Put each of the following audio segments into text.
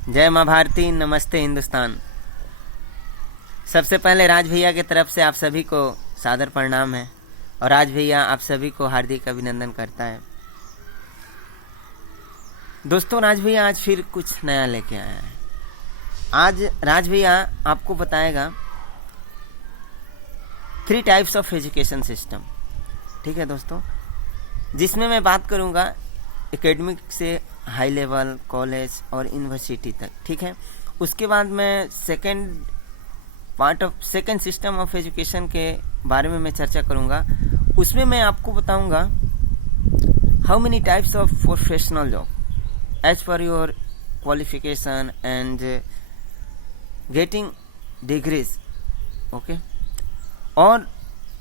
जय माँ भारती, नमस्ते हिंदुस्तान। सबसे पहले राज भैया की तरफ से आप सभी को सादर प्रणाम है और राज भैया आप सभी को हार्दिक अभिनंदन करता है। दोस्तों, राज भैया आज फिर कुछ नया लेके आया है। आज राज भैया आपको बताएगा 3 टाइप्स ऑफ एजुकेशन सिस्टम। ठीक है दोस्तों, जिसमें मैं बात करूंगा एकेडमिक से हाई लेवल, कॉलेज और यूनिवर्सिटी तक। ठीक है, उसके बाद मैं सेकेंड सिस्टम ऑफ एजुकेशन के बारे में मैं चर्चा करूंगा। उसमें मैं आपको बताऊंगा how many types of professional job as per your qualification and getting degrees. Okay, और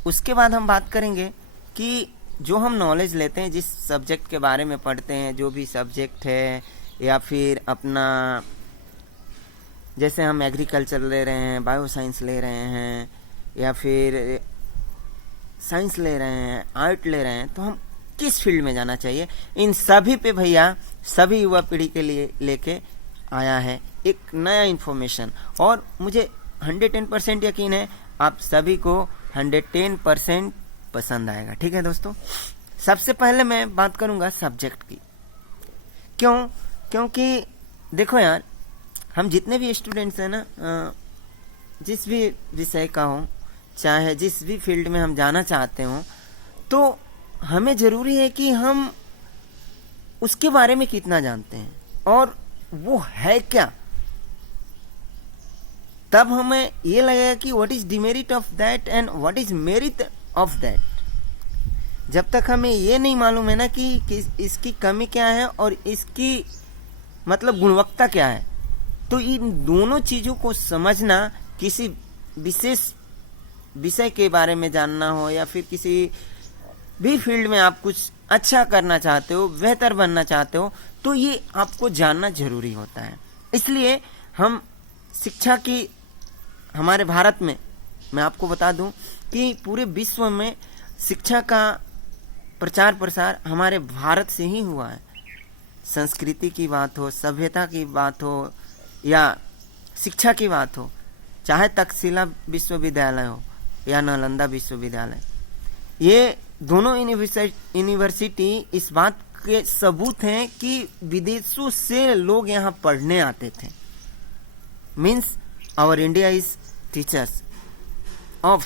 उसके बाद हम बात करेंगे कि जो हम नॉलेज लेते हैं, जिस सब्जेक्ट के बारे में पढ़ते हैं, जो भी सब्जेक्ट है, या फिर अपना जैसे हम एग्रीकल्चर ले रहे हैं, बायो साइंस ले रहे हैं, या फिर साइंस ले रहे हैं, आर्ट ले रहे हैं, तो हम किस फील्ड में जाना चाहिए, इन सभी पे भैया सभी युवा पीढ़ी के लिए लेके आया है एक नया इन्फॉर्मेशन। और मुझे 110% यकीन है आप सभी को 110% पसंद आएगा। ठीक है दोस्तों, सबसे पहले मैं बात करूंगा सब्जेक्ट की। क्योंकि देखो यार, हम जितने भी स्टूडेंट्स हैं ना, जिस भी विषय का हो, चाहे जिस भी फील्ड में हम जाना चाहते हो, तो हमें जरूरी है कि हम उसके बारे में कितना जानते हैं और वो है क्या। तब हमें ये लगेगा कि what is demerit of that and what is merit of that. जब तक हमें ये नहीं मालूम है ना कि इसकी कमी क्या है और इसकी मतलब गुणवत्ता क्या है, तो इन दोनों चीजों को समझना, किसी विशेष विषय के बारे में जानना हो या फिर किसी भी फील्ड में आप कुछ अच्छा करना चाहते हो, बेहतर बनना चाहते हो, तो ये आपको जानना जरूरी होता है। इसलिए हम शिक्षा की, हमारे भारत में मैं आपको बता दूं कि पूरे विश्व में शिक्षा का प्रचार प्रसार हमारे भारत से ही हुआ है। संस्कृति की बात हो, सभ्यता की बात हो या शिक्षा की बात हो, चाहे तक्षशिला विश्वविद्यालय हो या नालंदा विश्वविद्यालय, ये दोनों यूनिवर्सिटी इस बात के सबूत हैं कि विदेशों से लोग यहाँ पढ़ने आते थे। Means our India is teachers of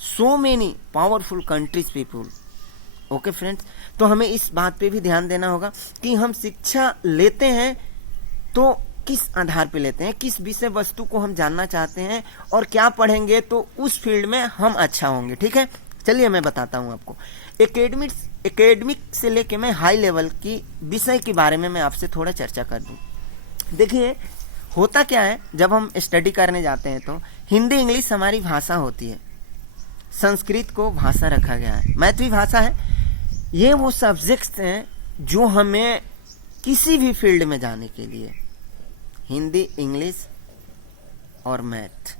so many powerful countries people. Okay friends, तो हमें इस बात पे भी ध्यान देना होगा कि हम शिक्षा लेते हैं तो किस आधार पे लेते हैं, किस विषय वस्तु को हम जानना चाहते हैं और क्या पढ़ेंगे तो उस फील्ड में हम अच्छा होंगे। ठीक है, चलिए मैं बताता हूं आपको। एकेडमिक से लेके मैं हाई लेवल की विषय के बारे में मैं आपसे थोड़ा चर्चा कर दूं। देखिए, होता क्या है, जब हम स्टडी करने जाते हैं तो हिंदी इंग्लिश हमारी भाषा होती है, संस्कृत को भाषा रखा गया है, मैथिली भाषा है। ये वो सब्जेक्ट्स हैं जो हमें किसी भी फील्ड में जाने के लिए, हिंदी, इंग्लिश और मैथ,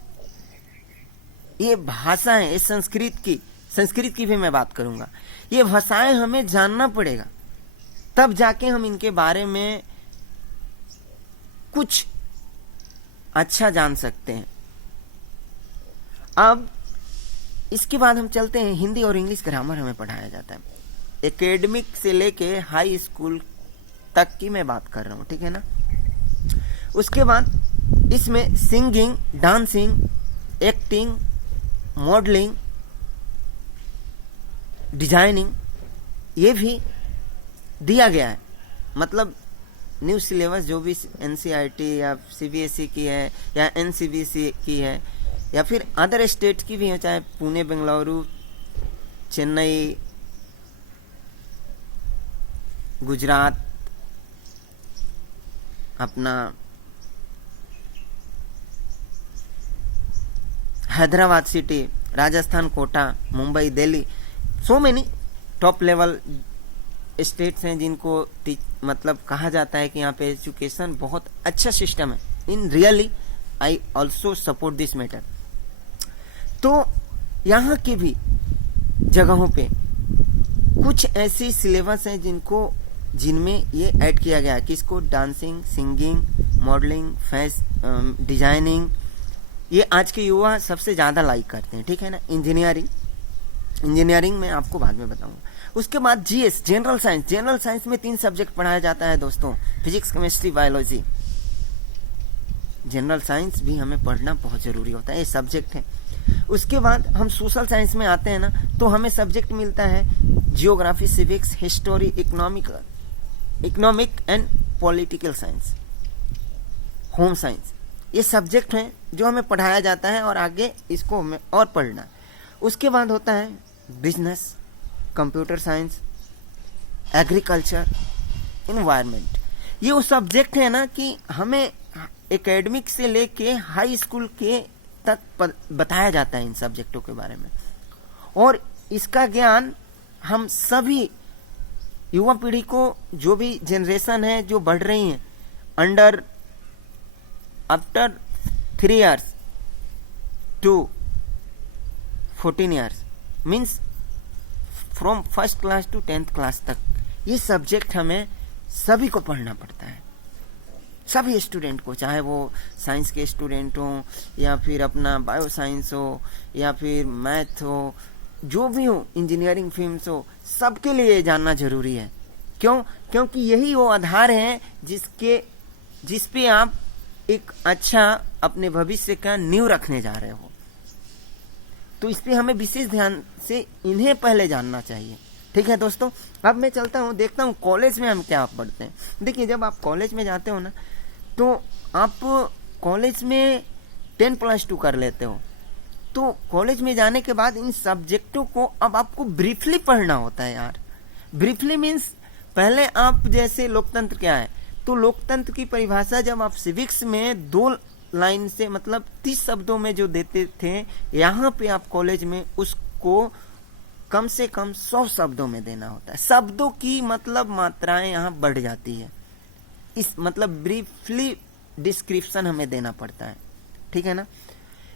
ये भाषाएं, ये संस्कृत की भी मैं बात करूंगा, ये भाषाएं हमें जानना पड़ेगा, तब जाके हम इनके बारे में कुछ अच्छा जान सकते हैं। अब इसके बाद हम चलते हैं, हिंदी और इंग्लिश ग्रामर हमें पढ़ाया जाता है। एकेडमिक से लेके हाई स्कूल तक की मैं बात कर रहा हूं, ठीक है ना। उसके बाद इसमें singing, dancing, acting, modelling, designing, ये भी दिया गया है। मतलब न्यू सिलेबस जो भी एनसीईआरटी या सीबीएसई की है या एनसीबीसी की है या फिर अदर स्टेट की भी है, चाहे पुणे, बेंगलुरु, चेन्नई, गुजरात, अपना Hyderabad city, Rajasthan, Kota, Mumbai, Delhi, so many top level states हैं जिनको मतलब कहा जाता है कि यहाँ पे एजुकेशन बहुत अच्छा सिस्टम है। In really I also support this matter. तो यहाँ की भी जगहों पे कुछ ऐसी सिलेबस हैं जिनमें ये ऐड किया गया है कि इसको डांसिंग, सिंगिंग, मॉडलिंग, डिजाइनिंग, ये आज के युवा सबसे ज़्यादा लाइक करते हैं, ठीक है ना। इंजीनियरिंग में आपको बाद में बताऊंगा। उसके बाद GS, general science. General science में 3 सब्जेक्ट पढ़ाया जाता है दोस्तों, physics, chemistry, biology. General science भी हमें पढ़ना बहुत जरूरी होता है, ये सब्जेक्ट है। उसके बाद हम सोशल साइंस में आते हैं ना, तो हमें सब्जेक्ट मिलता है geography, civics, history, economic and political science, home science. ये सब्जेक्ट हैं जो हमें पढ़ाया जाता है और आगे इसको हमें और पढ़ना। उसके बाद होता है business, computer science, agriculture, environment. ये वो सब्जेक्ट है ना कि हमें एकेडमिक से लेके हाई स्कूल के तक बताया जाता है इन सब्जेक्टों के बारे में, और इसका ज्ञान हम सभी युवा पीढ़ी को, जो भी जनरेशन है जो बढ़ रही है after 3 years to 14 years, means from 1st class to 10th class तक, ये सब्जेक्ट हमें सभी को पढ़ना पड़ता है, सभी स्टूडेंट को, चाहे वो साइंस के स्टूडेंट हो या फिर अपना बायो साइंस हो या फिर मैथ हो, जो भी हो, इंजीनियरिंग फील्ड्स हो, सबके लिए जानना जरूरी है। क्यों? क्योंकि यही वो आधार है जिस पे आप एक अच्छा अपने भविष्य का नींव रखने जा रहे हो। तो इस पे हमें विशेष ध्यान से इन्हें पहले जानना चाहिए, ठीक है दोस्तों। अब मैं चलता हूँ, देखता हूँ कॉलेज में हम क्या पढ़ते हैं। देखिए, जब आप कॉलेज में जाते हो ना, तो आप कॉलेज में 10+2 कर लेते हो। तो कॉलेज में जाने के बाद इन सब्जेक्टों को अब आपको ब्रीफली पढ़ना होता है यार। ब्रीफली मीन्स पहले आप, जैसे लोकतंत्र क्या है, तो लोकतंत्र की परिभाषा जब आप सिविक्स में 2 लाइन से, मतलब 30 शब्दों में जो देते थे, यहाँ पे आप कॉलेज में उसको कम से कम 100 शब्दों में देना होता है। शब्दों की मतलब मात्राएं यहाँ बढ़ जाती है, इस मतलब ब्रीफली डिस्क्रिप्शन हमें देना पड़ता है, ठीक है ना।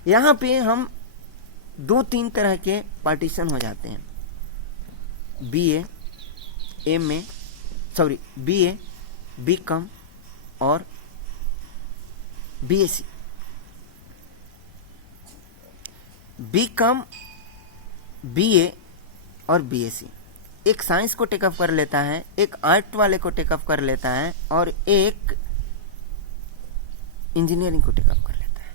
यहाँ पे हम 2-3 तरह के पार्टीशन हो जाते हैं, बीए, बीकॉम और बीएससी। बीकॉम, बीए और बीएससी एक साइंस को टेकअप कर लेता है, एक आर्ट वाले को टेकअप कर लेता है और एक इंजीनियरिंग को टेकअप कर लेता है।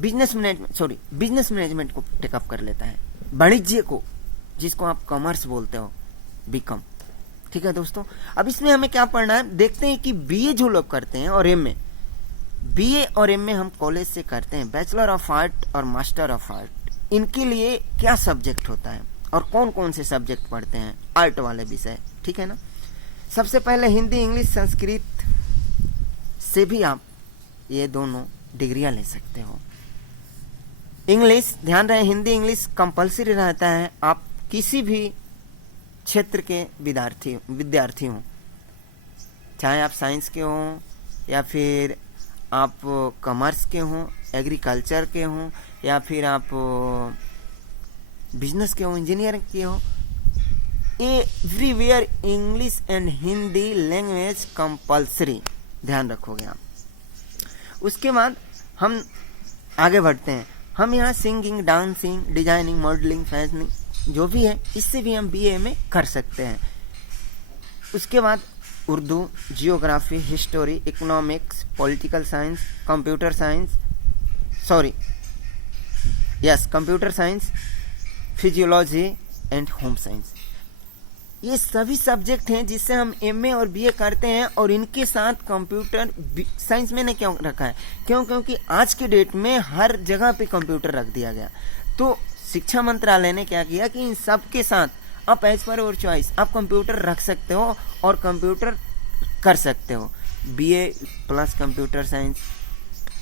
बिजनेस मैनेजमेंट को टेकअप कर लेता है, वाणिज्य को, जिसको आप कॉमर्स बोलते हो, बीकॉम, ठीक है दोस्तों। अब इसमें हमें क्या पढ़ना है, देखते हैं कि बीए जो लोग करते हैं और एमए, बीए और एमए हम कॉलेज से करते हैं, बैचलर ऑफ आर्ट और मास्टर ऑफ आर्ट, इनके लिए क्या सब्जेक्ट होता है और कौन कौन से सब्जेक्ट पढ़ते हैं, आर्ट वाले विषय, ठीक है ना। सबसे पहले हिंदी, इंग्लिश, संस्कृत से भी आप ये दोनों डिग्रियां ले सकते हो। इंग्लिश, ध्यान रहे, हिंदी इंग्लिश कंपलसरी रहता है, आप किसी भी क्षेत्र के विद्यार्थी हो, चाहे आप साइंस के हो या फिर आप कॉमर्स के हो, एग्रीकल्चर के हो या फिर आप बिजनेस के हो, इंजीनियरिंग के हो, everywhere English and Hindi language compulsory, ध्यान रखोगे आप। उसके बाद हम आगे बढ़ते हैं, हम यहाँ singing, dancing, designing, modelling, fashioning जो भी है, इससे भी हम बीए में कर सकते हैं। उसके बाद Urdu, geography, history, economics, political science, computer science, physiology and home science, ये सभी सब्जेक्ट हैं जिससे हम एमए और बीए करते हैं। और इनके साथ कंप्यूटर साइंस मैंने क्यों रखा है, क्योंकि आज के डेट में हर जगह पे कंप्यूटर रख दिया गया। तो शिक्षा मंत्रालय ने क्या किया कि इन सब के साथ आप एज पर योर चॉइस आप कंप्यूटर रख सकते हो और कंप्यूटर कर सकते हो, BA plus computer science,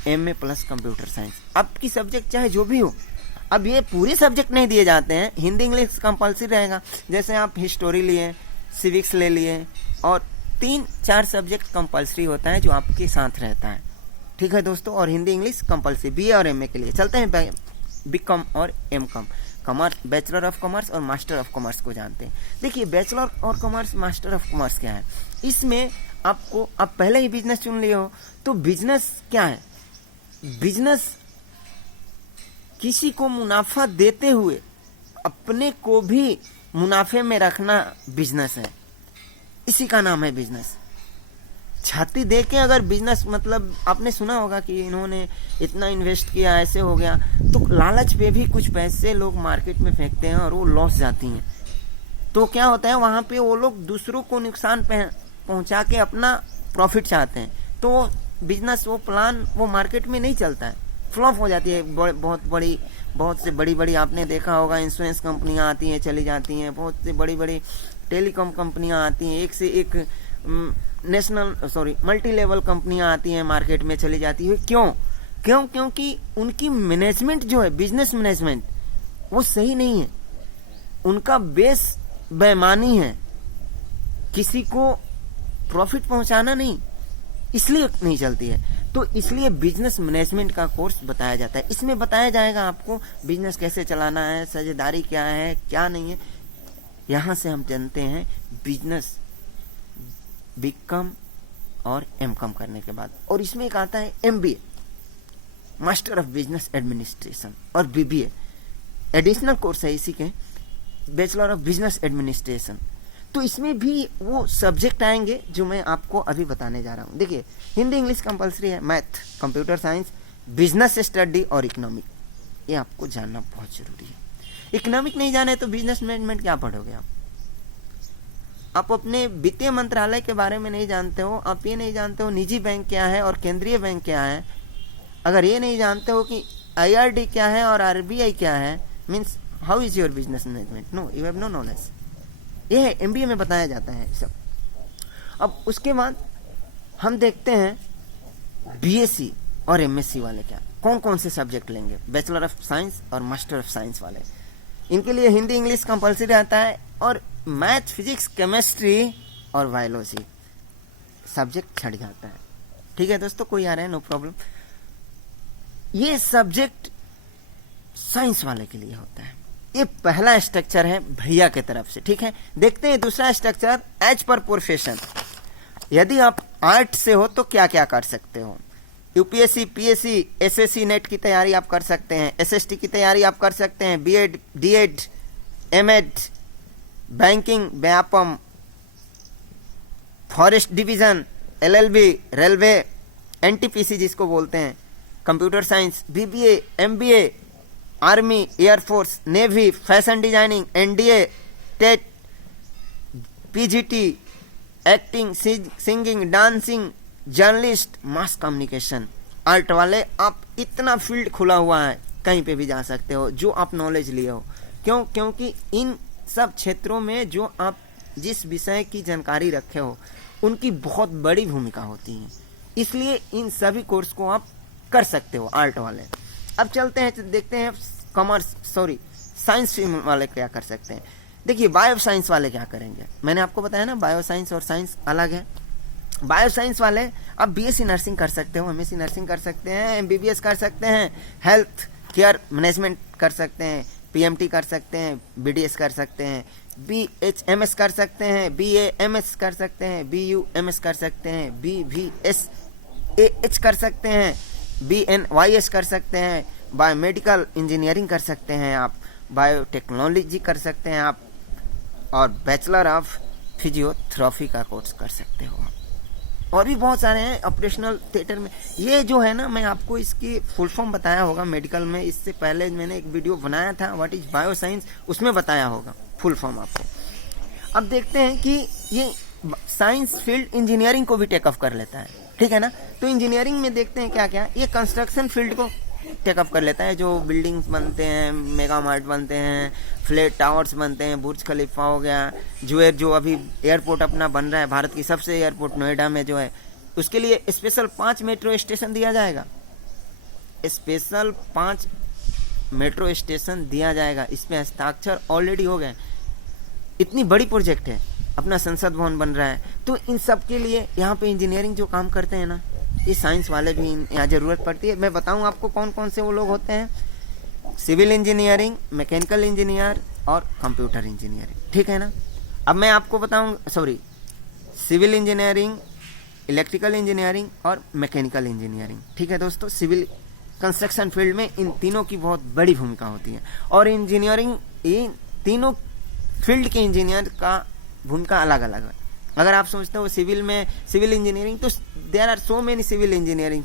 MA plus computer science, आपकी सब्जेक्ट चाहे जो भी हो। अब ये पूरे सब्जेक्ट नहीं दिए जाते हैं, हिंदी इंग्लिश कंपलसरी रहेगा, जैसे आप हिस्टोरी लिए, सिविक्स ले लिए, और 3-4 सब्जेक्ट कंपलसरी होता है जो आपके साथ रहता है, ठीक है दोस्तों। और हिंदी इंग्लिश कंपलसरी बीए और एमए के लिए। चलते हैं बीकॉम और MCom, commerce, bachelor of commerce और मास्टर ऑफ कॉमर्स को जानते हैं। देखिए बैचलर और कॉमर्स, मास्टर ऑफ कॉमर्स क्या है, इसमें आपको, आप पहले ही बिजनेस चुन लिए हो तो बिजनेस क्या है, बिजनेस किसी को मुनाफा देते हुए अपने को भी मुनाफे में रखना बिजनेस है, इसी का नाम है बिजनेस। छाती दे के अगर बिजनेस, मतलब आपने सुना होगा कि इन्होंने इतना इन्वेस्ट किया, ऐसे हो गया, तो लालच पे भी कुछ पैसे लोग मार्केट में फेंकते हैं और वो लॉस जाती हैं। तो क्या होता है वहां पे वो लोग दूसरों को नुकसान पहुंचा के अपना प्रॉफिट चाहते हैं, तो वो बिजनेस, वो प्लान वो मार्केट में नहीं चलता है, फ्लॉप हो जाती है। बहुत से बड़ी आपने देखा होगा इंश्योरेंस कंपनियां आती हैं चली जाती हैं, बहुत से बड़ी टेलीकॉम कंपनियां आती हैं, एक से एक मल्टी लेवल कंपनियां आती हैं मार्केट में चली जाती है। क्योंकि उनकी मैनेजमेंट जो है, बिजनेस मैनेजमेंट, वो सही नहीं है, उनका बेस बेईमानी है, किसी को प्रॉफिट पहुंचाना नहीं, इसलिए नहीं चलती है। तो इसलिए बिजनेस मैनेजमेंट का कोर्स बताया जाता है। इसमें बताया जाएगा आपको बिजनेस कैसे चलाना है, साझेदारी क्या है क्या नहीं है। यहां से हम जानते हैं बिजनेस बीकॉम और एमकॉम करने के बाद, और इसमें एक आता है MBA, master of business administration, और बीबीए एडिशनल कोर्स है इसी के, बैचलर ऑफ बिजनेस एडमिनिस्ट्रेशन। तो इसमें भी वो सब्जेक्ट आएंगे जो मैं आपको अभी बताने जा रहा हूँ। देखिए हिंदी इंग्लिश कंपलसरी है, math, computer science, business study और इकोनॉमिक, ये आपको जानना बहुत जरूरी है। इकोनॉमिक नहीं जाने तो बिजनेस मैनेजमेंट क्या पढ़ोगे आप अपने वित्तीय मंत्रालय के बारे में नहीं जानते हो, आप ये नहीं जानते हो निजी बैंक क्या है और केंद्रीय बैंक क्या है, अगर ये नहीं जानते हो कि IRD क्या है और RBI क्या है, means how is your business management, no, you have no knowledge. ये है MBA में बताया जाता है सब। अब उसके बाद हम देखते हैं BSc और MSc वाले क्या, कौन कौन से सब्जेक्ट लेंगे, बैचलर ऑफ साइंस और मास्टर ऑफ साइंस वाले। इनके लिए हिंदी इंग्लिश कंपलसरी आता है, और मैथ, फिजिक्स, केमिस्ट्री और बायोलॉजी सब्जेक्ट छट जाता है। ठीक है दोस्तों, कोई आ रहा है, नो प्रॉब्लम। ये सब्जेक्ट साइंस वाले के लिए होता है। ये पहला स्ट्रक्चर है भैया के तरफ से। ठीक है, देखते हैं दूसरा स्ट्रक्चर, एज पर प्रोफेशन। यदि आप आर्ट से हो तो क्या क्या कर सकते हो। UPSC, PSC, SSC नेट की तैयारी आप कर सकते हैं, SST की तैयारी आप कर सकते हैं, BEd, DEd, MEd, banking, Vyapam, forest division, LLB, railway, NTPC जिसको बोलते हैं, computer science, BBA, MBA, army, air force, navy, fashion designing, NDA, TET, PGT, acting, singing, dancing, journalist, mass communication. Art वाले आप इतना फील्ड खुला हुआ है, कहीं पे भी जा सकते हो जो आप नॉलेज लिए हो। क्योंकि इन सब क्षेत्रों में जो आप जिस विषय की जानकारी रखे हो उनकी बहुत बड़ी भूमिका होती है, इसलिए इन सभी कोर्स को आप कर सकते हो आर्ट वाले। अब चलते हैं, देखते हैं साइंस फील्ड वाले क्या कर सकते हैं। देखिए बायो साइंस वाले क्या करेंगे, मैंने आपको बताया ना बायो साइंस और साइंस अलग है। बायो साइंस वाले आप BSc नर्सिंग कर सकते हो, MSc नर्सिंग कर सकते हैं, MBBS कर सकते हैं, हेल्थ केयर मैनेजमेंट कर सकते हैं, PMT कर सकते हैं, BDS कर सकते हैं, BHMS कर सकते हैं, BAMS कर सकते हैं, BUMS कर सकते हैं, BVSAH कर सकते हैं, BNYS कर सकते हैं, बायोमेडिकल इंजीनियरिंग कर सकते हैं आप, बायोटेक्नोलॉजी कर सकते हैं आप, और बैचलर ऑफ फिजियोथेरेपी का कोर्स कर सकते हो। और भी बहुत सारे हैं ऑपरेशनल थिएटर में। ये जो है ना, मैं आपको इसकी फुल फॉर्म बताया होगा मेडिकल में, इससे पहले मैंने एक वीडियो बनाया था व्हाट इज बायो साइंस, उसमें बताया होगा फुल फॉर्म आपको। अब देखते हैं कि ये साइंस फील्ड इंजीनियरिंग को भी टेकअप कर लेता है, ठीक है ना। तो इंजीनियरिंग में देखते हैं क्या क्या, ये कंस्ट्रक्शन फील्ड को टेकअप कर लेता है, जो बिल्डिंग्स बनते हैं, मेगा मार्ट बनते हैं, फ्लैट टावर्स बनते हैं, बुर्ज खलीफा हो गया, जो अभी एयरपोर्ट अपना बन रहा है, भारत की सबसे एयरपोर्ट नोएडा में जो है, उसके लिए स्पेशल 5 मेट्रो स्टेशन दिया जाएगा, स्पेशल 5 मेट्रो स्टेशन दिया जाएगा। इस पे हस्ताक्षर ऑलरेडी हो गए, इतनी बड़ी प्रोजेक्ट है, अपना संसद भवन बन रहा है। तो इन सब के लिए यहाँ पे इंजीनियरिंग जो काम करते हैं ना, ये साइंस वाले भी यहाँ जरूरत पड़ती है। मैं बताऊं आपको कौन कौन से वो लोग होते हैं। सिविल इंजीनियरिंग, मैकेनिकल इंजीनियर और कंप्यूटर इंजीनियरिंग, ठीक है ना। अब मैं आपको बताऊँ, sorry, civil engineering, electrical engineering और मैकेनिकल इंजीनियरिंग, ठीक है दोस्तों। सिविल कंस्ट्रक्शन फील्ड में इन तीनों की बहुत बड़ी भूमिका होती है, और इंजीनियरिंग, इन तीनों फील्ड के इंजीनियर का भूमिका अलग अलग है। अगर आप सोचते हो सिविल में सिविल इंजीनियरिंग, तो there are so many civil engineering,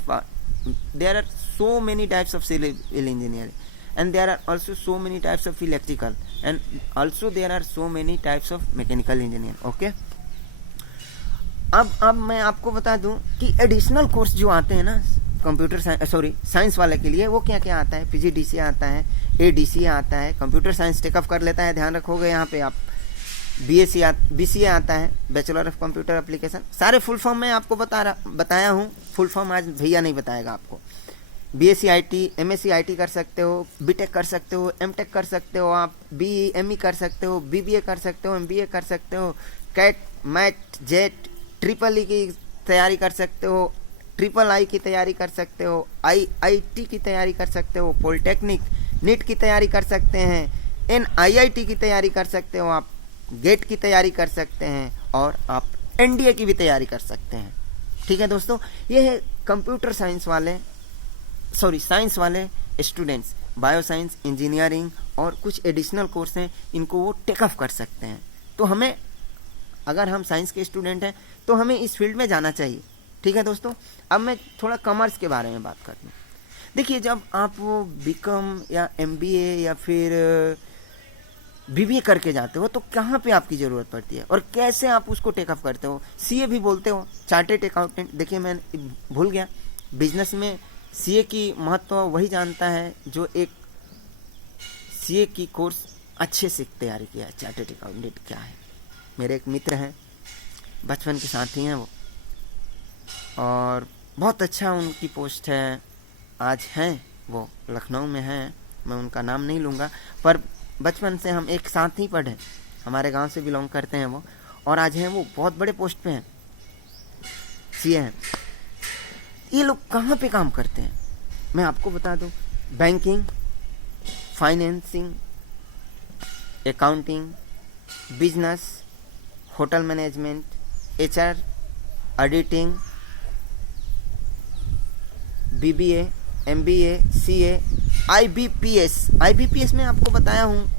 there are so many types of civil engineering, and there are also so many types of electrical, and also there are so many types of mechanical engineer, okay। अब मैं आपको बता दूं कि additional course जो आते हैं ना कंप्यूटर साइंस वाले के लिए, वो क्या क्या आता है। पीजीडीसी आता है, एडीसी आता है, कंप्यूटर साइंस टेकअप कर लेता है, ध्यान रखोगे यहाँ पे आप। बीसीए आता है, बैचलर ऑफ कंप्यूटर एप्लीकेशन। सारे फुल फॉर्म मैं आपको बताया हूँ, फुल फॉर्म आज भैया नहीं बताएगा आपको। बीएससी आईटी, एमएससी आईटी कर सकते हो, बीटेक कर सकते हो, एमटेक कर सकते हो, आप बीएमई कर सकते हो, बीबीए कर सकते हो, एमबीए कर सकते हो, CAT, MAT, JET, triple E की तैयारी कर सकते हो, ट्रिपल आई की तैयारी कर सकते हो, आईआईटी की तैयारी कर सकते हो, पॉलिटेक्निक, नीट की तैयारी कर सकते हैं, एनआईआईटी की तैयारी कर सकते हो, आप गेट की तैयारी कर सकते हैं, और आप एनडीए की भी तैयारी कर सकते हैं, ठीक है दोस्तों। ये है कंप्यूटर साइंस वाले स्टूडेंट्स, बायो साइंस, इंजीनियरिंग और कुछ एडिशनल कोर्स हैं, इनको वो टेकअप कर सकते हैं। तो हमें, अगर हम साइंस के स्टूडेंट हैं तो हमें इस फील्ड में जाना चाहिए, ठीक है दोस्तों। अब मैं थोड़ा कॉमर्स के बारे में बात कर दूँ। देखिए, जब आप वो बीकॉम या एमबीए या फिर बीबीए करके जाते हो, तो कहाँ पे आपकी ज़रूरत पड़ती है और कैसे आप उसको टेकअप करते हो। सीए भी बोलते हो, चार्टेड अकाउंटेंट। देखिए, मैं भूल गया, बिजनेस में सीए की महत्व वही जानता है जो एक सीए की कोर्स अच्छे से तैयारी किया है। चार्टेड अकाउंटेंट क्या है। मेरे एक मित्र हैं, बचपन के साथी हैं वो, और बहुत अच्छा उनकी पोस्ट है। आज हैं वो लखनऊ में हैं, मैं उनका नाम नहीं लूँगा, पर बचपन से हम एक साथ ही पढ़े, हमारे गांव से बिलोंग करते हैं वो, और आज हैं वो बहुत बड़े पोस्ट पे हैं, सीए हैं। ये लोग कहाँ पे काम करते हैं मैं आपको बता दूं। Banking, financing, accounting, business, hotel management, HR, auditing, BBA, MBA, CA, IBPS में आपको बताया हूँ,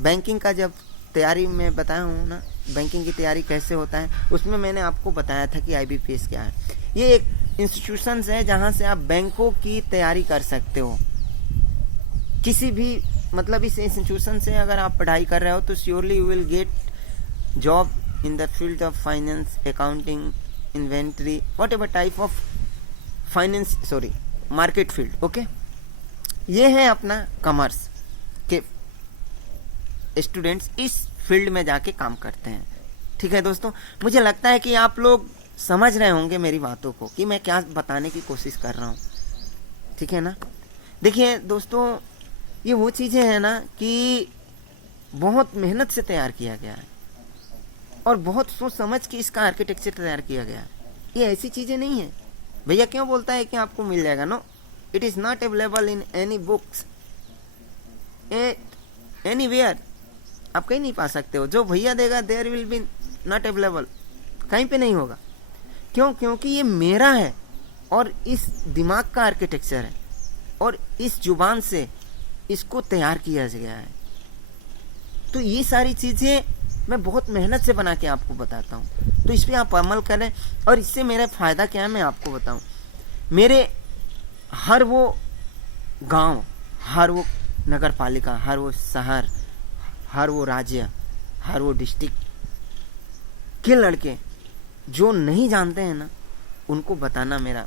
बैंकिंग का जब तैयारी में बताया हूँ ना, बैंकिंग की तैयारी कैसे होता है, उसमें मैंने आपको बताया था कि आईबीपीएस क्या है। ये एक इंस्टीट्यूशंस है जहाँ से आप बैंकों की तैयारी कर सकते हो। किसी भी मतलब इस इंस्टीट्यूशन से अगर आप पढ़ाई कर रहे हो तो surely you will get job in the field of finance, accounting, inventory, what ever type of finance, market field, okay. ये है अपना कॉमर्स के स्टूडेंट्स, इस फील्ड में जाके काम करते हैं, ठीक है दोस्तों। मुझे लगता है कि आप लोग समझ रहे होंगे मेरी बातों को कि मैं क्या बताने की कोशिश कर रहा हूँ, ठीक है ना। देखिए दोस्तों, ये वो चीज़ें हैं ना कि बहुत मेहनत से तैयार किया गया है और बहुत सोच समझ के इसका आर्किटेक्चर तैयार किया गया है। ये ऐसी चीज़ें नहीं है। भैया क्यों बोलता है कि आपको मिल जाएगा? No, it is not available in any books, anywhere. आप कहीं नहीं पा सकते हो। जो भैया देगा there will be not available, कहीं पे नहीं होगा। क्यों? क्योंकि ये मेरा है और इस दिमाग का आर्किटेक्चर है और इस जुबान से इसको तैयार किया गया है। तो ये सारी चीज़ें मैं बहुत मेहनत से बना के आपको बताता हूँ, तो इस पर आप अमल करें। और इससे मेरा फ़ायदा क्या है मैं आपको बताऊँ। मेरे हर वो गांव, हर वो नगर पालिका, हर वो शहर, हर वो राज्य, हर वो डिस्ट्रिक्ट के लड़के जो नहीं जानते हैं ना, उनको बताना मेरा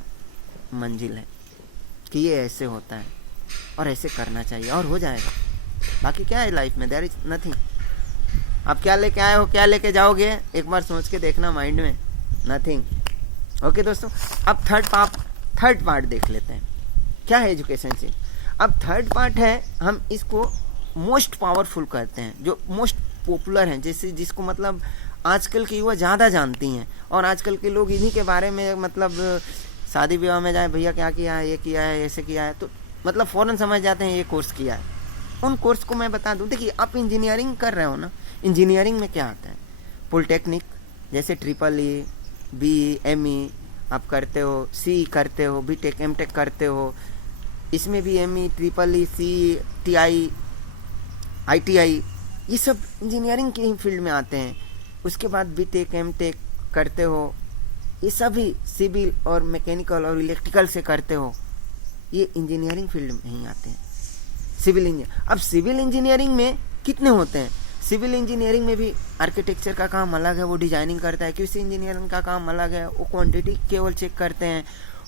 मंजिल है कि ये ऐसे होता है और ऐसे करना चाहिए और हो जाएगा। बाकी क्या है लाइफ में, देयर इज नथिंग। आप क्या लेके आए हो, क्या लेके जाओगे, एक बार सोच के देखना माइंड में, नथिंग। ओके दोस्तों, अब थर्ड पार्ट देख लेते हैं, क्या है एजुकेशन से। अब थर्ड पार्ट है, हम इसको मोस्ट पावरफुल कहते हैं, जो मोस्ट पॉपुलर हैं, जैसे जिसको मतलब आजकल की युवा ज़्यादा जानती हैं और आजकल के लोग इन्हीं के बारे में मतलब शादी विवाह में जाए, भैया क्या किया है, ये किया है, ऐसे किया है, तो मतलब फ़ौरन समझ जाते हैं ये कोर्स किया है। उन कोर्स को मैं बता दूं। देखिए आप इंजीनियरिंग कर रहे हो ना, इंजीनियरिंग में क्या आता है, पॉलिटेक्निक जैसे ट्रिपल बी एमई आप करते हो, सी करते हो, बीटेक एमटेक करते हो, इसमें भी ME triple C TI ITI ये सब इंजीनियरिंग के ही फील्ड में आते हैं। उसके बाद बीटेक एमटेक करते हो, ये सभी सिविल और मैकेनिकल और इलेक्ट्रिकल से करते हो, ये इंजीनियरिंग फील्ड में ही आते हैं। सिविल इंजीनियर, अब सिविल इंजीनियरिंग में कितने होते हैं, सिविल इंजीनियरिंग में भी आर्किटेक्चर का काम अलग है, वो डिजाइनिंग करता है। क्यूसी इंजीनियरिंग का काम अलग है, वो क्वांटिटी केवल चेक करते हैं।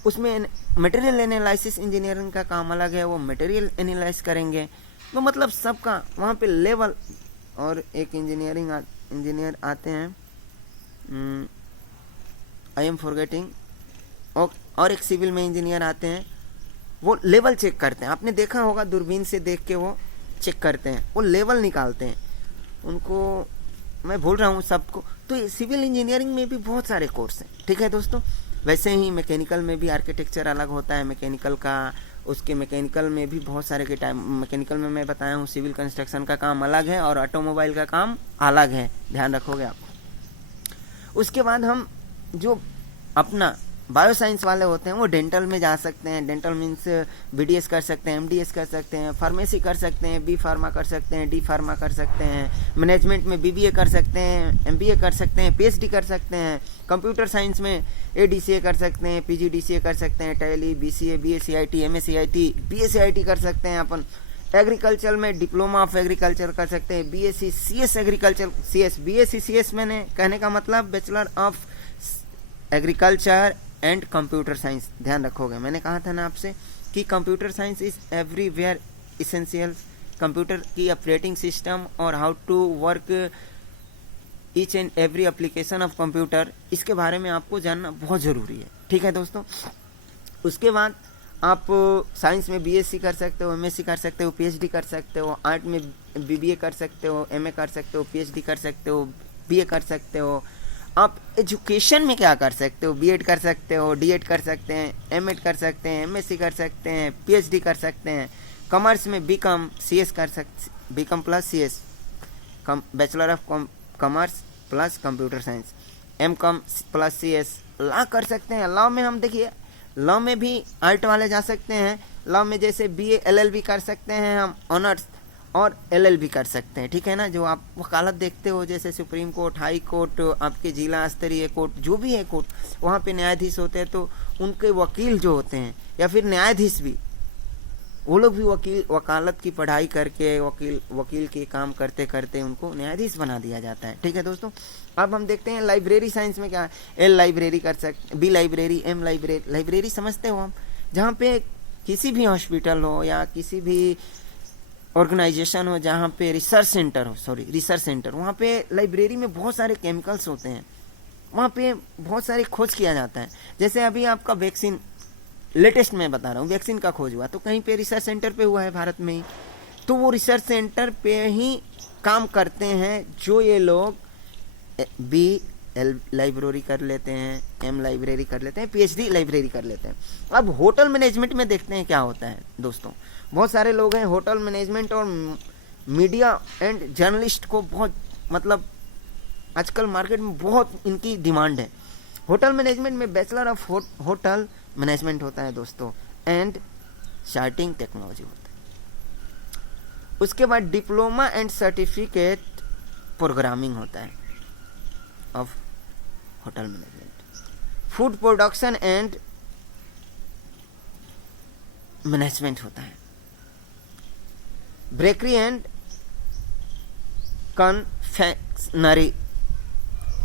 उसमें मटेरियल एनालिसिस इंजीनियरिंग का काम अलग है, वो मटेरियल एनालाइज करेंगे। तो मतलब सबका वहाँ पे लेवल, और एक इंजीनियर आते हैं, आई एम फॉरगेटिंग, और एक सिविल में इंजीनियर आते हैं, वो लेवल चेक करते हैं। आपने देखा होगा दूरबीन से देख के वो चेक करते हैं, वो लेवल निकालते हैं, उनको मैं भूल रहा हूँ सबको। तो सिविल इंजीनियरिंग में भी बहुत सारे कोर्स हैं, ठीक है दोस्तों। वैसे ही मैकेनिकल में भी आर्किटेक्चर अलग होता है, मैकेनिकल का, उसके मैकेनिकल में भी बहुत सारे के टाइम, मैकेनिकल में मैं बताया हूँ सिविल कंस्ट्रक्शन का काम अलग है और ऑटोमोबाइल का काम अलग है, ध्यान रखोगे आप। उसके बाद हम जो अपना बायोसाइंस वाले होते हैं वो डेंटल में जा सकते हैं, डेंटल मीन्स बीडीएस कर सकते हैं, एमडीएस कर सकते हैं, फार्मेसी कर सकते हैं, बी फार्मा कर सकते हैं, डी फार्मा कर सकते हैं, मैनेजमेंट में बीबीए कर सकते हैं, एमबीए कर सकते हैं, पीएचडी कर सकते हैं, कंप्यूटर साइंस में एडीसीए कर सकते हैं, पीजीडीसीए कर सकते हैं, Tally, BCA, BScIT, MScIT, BScIT कर सकते हैं अपन। एग्रीकल्चर में डिप्लोमा ऑफ एग्रीकल्चर कर सकते हैं, BSc CS agriculture, CS BSc CS मैंने कहने का मतलब bachelor of agriculture and computer science. ध्यान रखोगे, मैंने कहा था ना आपसे कि computer science is everywhere essential, computer की ऑपरेटिंग सिस्टम और how to work each and every application of computer, इसके बारे में आपको जानना बहुत ज़रूरी है, ठीक है दोस्तों। उसके बाद आप साइंस में बीएससी कर सकते हो, एमएससी कर सकते हो, पीएचडी कर सकते हो, आर्ट में बीबीए कर सकते हो, एमए कर सकते हो, पीएचडी कर सकते हो, बीए कर सकते हो। आप एजुकेशन में क्या कर सकते हो, बीएड कर सकते हो, डीएड कर सकते हैं, एमएड कर सकते हैं, एमएससी कर सकते हैं, पीएचडी कर सकते हैं। कॉमर्स में बीकॉम सीएस कर सकते, BCom plus CS, bachelor of commerce plus computer science, MCom plus CS. Law कर सकते हैं, लॉ में हम देखिए, लॉ में भी आर्ट वाले जा सकते हैं, लॉ में जैसे बीए एलएलबी कर सकते हैं हम, ऑनर्स, और एलएलबी कर सकते हैं, ठीक है ना। जो आप वकालत देखते हो जैसे सुप्रीम कोर्ट, हाई कोर्ट, आपके जिला स्तरीय कोर्ट, जो भी है कोर्ट, वहाँ पे न्यायाधीश होते हैं, तो उनके वकील जो होते हैं या फिर न्यायाधीश भी, वो लोग भी वकालत की पढ़ाई करके वकील के काम करते करते उनको न्यायाधीश बना दिया जाता है, ठीक है दोस्तों। अब हम देखते हैं लाइब्रेरी साइंस में क्या है, एल लाइब्रेरी कर सकते, B library, M library. Library समझते हो हम, जहाँ पे किसी भी हॉस्पिटल हो या किसी भी ऑर्गेनाइजेशन हो जहाँ पे रिसर्च सेंटर, वहाँ पे लाइब्रेरी में बहुत सारे केमिकल्स होते हैं, वहाँ पे बहुत सारे खोज किया जाता है। जैसे अभी आपका वैक्सीन, लेटेस्ट मैं बता रहा हूँ, वैक्सीन का खोज हुआ तो कहीं पे रिसर्च सेंटर पे हुआ है भारत में ही, तो वो रिसर्च सेंटर पे ही काम करते हैं जो ये लोग बी लाइब्रेरी कर लेते हैं, एम लाइब्रेरी कर लेते हैं, पीएचडी लाइब्रेरी कर लेते हैं। अब होटल मैनेजमेंट में देखते हैं क्या होता है दोस्तों। बहुत सारे लोग हैं होटल मैनेजमेंट और मीडिया एंड जर्नलिस्ट को बहुत, मतलब आजकल मार्केट में बहुत इनकी डिमांड है। होटल मैनेजमेंट में बैचलर ऑफ होटल मैनेजमेंट होता है दोस्तों, एंड चार्टिंग टेक्नोलॉजी होता है। उसके बाद डिप्लोमा एंड सर्टिफिकेट प्रोग्रामिंग होता है of hotel management. Food production and management होता है। बेकरी एंड कन्फेक्शनरी,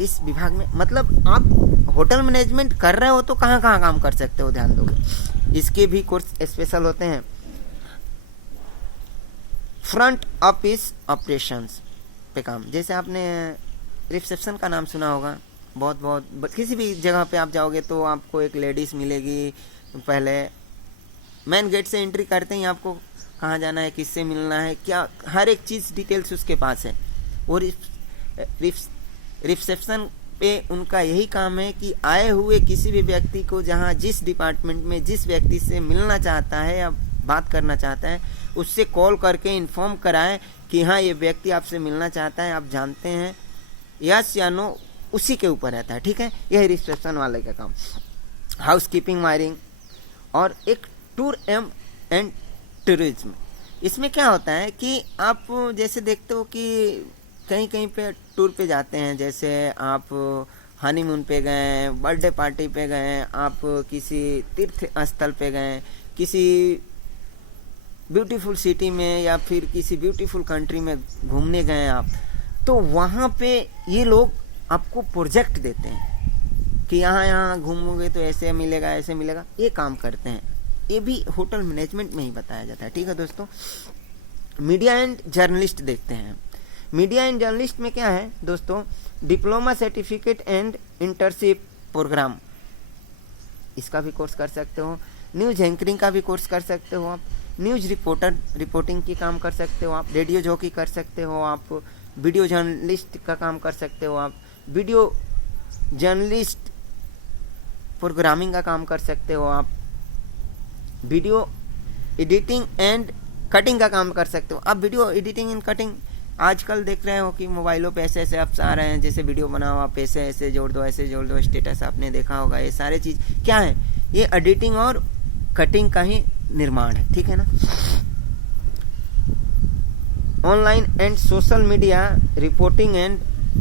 इस विभाग में, मतलब आप होटल मैनेजमेंट कर रहे हो तो कहाँ कहाँ काम कर सकते हो, ध्यान दोगे। इसके भी कोर्स स्पेशल होते हैं। फ्रंट ऑफिस ऑपरेशंस पे काम, जैसे आपने रिसेप्शन का नाम सुना होगा, बहुत किसी भी जगह पे आप जाओगे तो आपको एक लेडीज मिलेगी, पहले मेन गेट से एंट्री करते ही आपको कहाँ जाना है, किससे मिलना है, क्या, हर एक चीज़ डिटेल्स उसके पास है। वो रिसेप्शन पे उनका यही काम है कि आए हुए किसी भी व्यक्ति को जहाँ जिस डिपार्टमेंट में जिस व्यक्ति से मिलना चाहता है या बात करना चाहता है उससे कॉल करके इन्फॉर्म कराएं कि हाँ ये व्यक्ति आपसे मिलना चाहता है, आप जानते हैं, यस या नो, उसी के ऊपर रहता है। ठीक है, यह रिसेप्शन वाले का काम। हाउस कीपिंग, वायरिंग और एक टूर एंड टूरिज्म। इसमें क्या होता है कि आप जैसे देखते हो कि कहीं कहीं पे टूर पे जाते हैं, जैसे आप हनीमून पे गए, बर्थडे पार्टी पे गए, आप किसी तीर्थ स्थल पे गए, किसी ब्यूटीफुल सिटी में या फिर किसी ब्यूटीफुल कंट्री में घूमने गए आप, तो वहाँ पे ये लोग आपको प्रोजेक्ट देते हैं कि यहाँ घूमोगे तो ऐसे मिलेगा, ऐसे मिलेगा। ये काम करते हैं, ये भी होटल मैनेजमेंट में ही बताया जाता है। ठीक है दोस्तों, मीडिया एंड जर्नलिस्ट देखते हैं। मीडिया एंड जर्नलिस्ट में क्या है दोस्तों, diploma certificate and internship programme, इसका भी कोर्स कर सकते हो। न्यूज एंकरिंग का भी कोर्स कर सकते हो आप। न्यूज रिपोर्टिंग की काम कर सकते हो आप। रेडियो जॉकी कर सकते हो आप। वीडियो जर्नलिस्ट का काम कर सकते हो आप। वीडियो जर्नलिस्ट प्रोग्रामिंग का काम कर सकते हो आप। वीडियो एडिटिंग एंड कटिंग का काम कर सकते हो आप। वीडियो एडिटिंग एंड कटिंग आजकल देख रहे हो कि मोबाइलों पे ऐसे ऐसे ऐप्स आ रहे हैं, जैसे वीडियो बनाओ आप, ऐसे ऐसे जोड़ दो, ऐसे जोड़ दो, स्टेटस आपने देखा होगा। ये सारे चीज़ क्या है, ये एडिटिंग और कटिंग का ही निर्माण है। ठीक है ना। Online and social media reporting and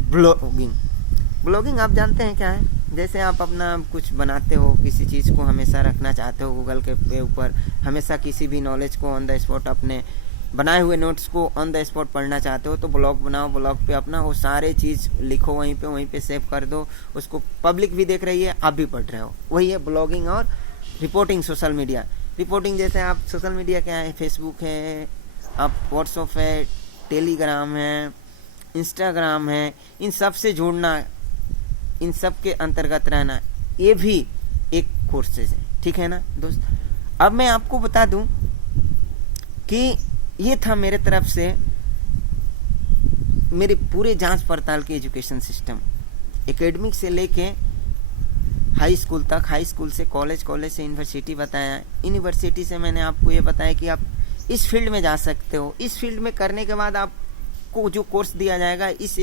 blogging आप जानते हैं क्या है, जैसे आप अपना कुछ बनाते हो, किसी चीज़ को हमेशा रखना चाहते हो गूगल के ऊपर, हमेशा किसी भी नॉलेज को ऑन द स्पॉट, अपने बनाए हुए नोट्स को ऑन द स्पॉट पढ़ना चाहते हो, तो ब्लॉग बनाओ। ब्लॉग पे अपना वो सारे चीज़ लिखो, वहीं पे सेव कर दो, उसको पब्लिक भी देख रही है, आप भी पढ़ रहे हो। वही है ब्लॉगिंग और रिपोर्टिंग। सोशल मीडिया रिपोर्टिंग, जैसे आप सोशल मीडिया क्या है, फेसबुक है, आप व्हाट्सएप है, टेलीग्राम है, इंस्टाग्राम है, इन सब से जुड़ना, इन सब के अंतर्गत रहना, ये भी एक कोर्सेज है। ठीक है ना दोस्त। अब मैं आपको बता दूं कि ये था मेरे तरफ से मेरे पूरे जांच पड़ताल की एजुकेशन सिस्टम, एकेडमिक से लेके हाई स्कूल तक, हाई स्कूल से कॉलेज, कॉलेज से यूनिवर्सिटी बताया, यूनिवर्सिटी से मैंने आपको ये बताया कि आप इस फील्ड में जा सकते हो। इस फील्ड में करने के बाद आपको जो कोर्स दिया जाएगा, इस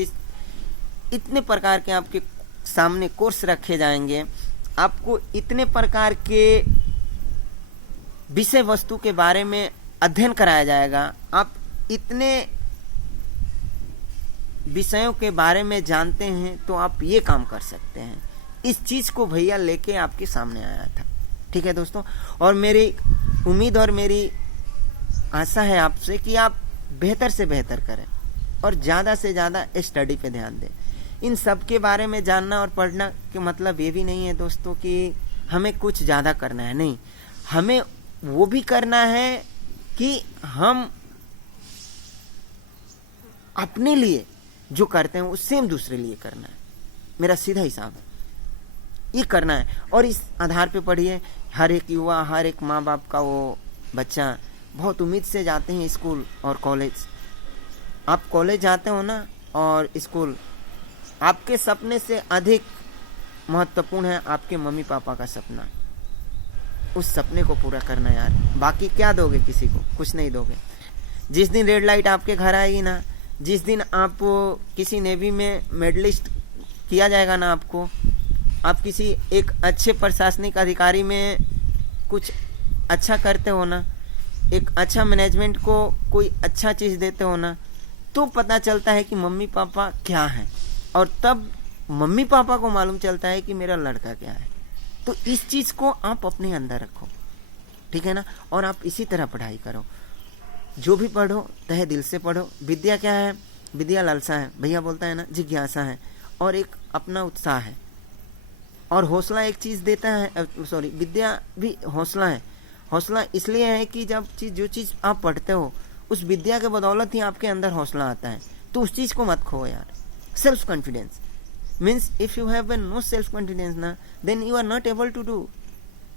इतने प्रकार के आपके सामने कोर्स रखे जाएंगे, आपको इतने प्रकार के विषय वस्तु के बारे में अध्ययन कराया जाएगा, आप इतने विषयों के बारे में जानते हैं तो आप ये काम कर सकते हैं। इस चीज को भैया लेके आपके सामने आया था। ठीक है दोस्तों, और मेरी उम्मीद और मेरी आशा है आपसे कि आप बेहतर से बेहतर करें और ज़्यादा से ज़्यादा स्टडी पे ध्यान दें। इन सब के बारे में जानना और पढ़ना के मतलब ये भी नहीं है दोस्तों कि हमें कुछ ज़्यादा करना है, नहीं, हमें वो भी करना है कि हम अपने लिए जो करते हैं उससे हम दूसरे लिए करना है। मेरा सीधा हिसाब है, ये करना है। और इस आधार पे पढ़िए, हर एक युवा, हर एक माँ बाप का वो बच्चा बहुत उम्मीद से जाते हैं स्कूल और कॉलेज। आप कॉलेज जाते हो ना और स्कूल, आपके सपने से अधिक महत्वपूर्ण है आपके मम्मी पापा का सपना। उस सपने को पूरा करना यार, बाकी क्या दोगे किसी को, कुछ नहीं दोगे। जिस दिन रेड लाइट आपके घर आएगी ना, जिस दिन आप किसी नेवी में मेडलिस्ट किया जाएगा ना आपको, आप किसी एक अच्छे प्रशासनिक अधिकारी में कुछ अच्छा करते हो ना, एक अच्छा मैनेजमेंट को कोई अच्छा चीज़ देते हो ना, तो पता चलता है कि मम्मी पापा क्या हैं, और तब मम्मी पापा को मालूम चलता है कि मेरा लड़का क्या है। तो इस चीज़ को आप अपने अंदर रखो, ठीक है ना, और आप इसी तरह पढ़ाई करो। जो भी पढ़ो तहे दिल से पढ़ो। विद्या क्या है, विद्या लालसा है, भैया बोलता है ना, जिज्ञासा है, और एक अपना उत्साह है, और हौसला एक चीज़ देता है, सॉरी, विद्या भी हौसला है। हौसला इसलिए है कि जब जो चीज़ आप पढ़ते हो उस विद्या के बदौलत ही आपके अंदर हौसला आता है, तो उस चीज़ को मत खो यार। Self confidence means if you have no self confidence na, then you are not able to do,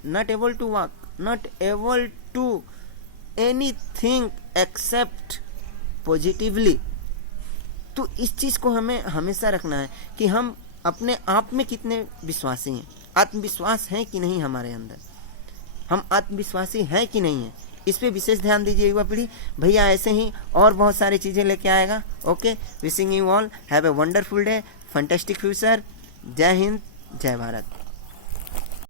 not able to walk, not able to anything except positively। तो इस चीज़ को हमें हमेशा रखना है कि हम अपने आप में कितने विश्वासी हैं, आत्मविश्वास है कि नहीं हमारे अंदर, हम आत्मविश्वासी हैं कि नहीं है, इस पे विशेष ध्यान दीजिए युवा पीढ़ी। भैया ऐसे ही और बहुत सारी चीज़ें लेके आएगा। Okay, wishing you all have a wonderful day, fantastic future. जय हिंद, जय भारत।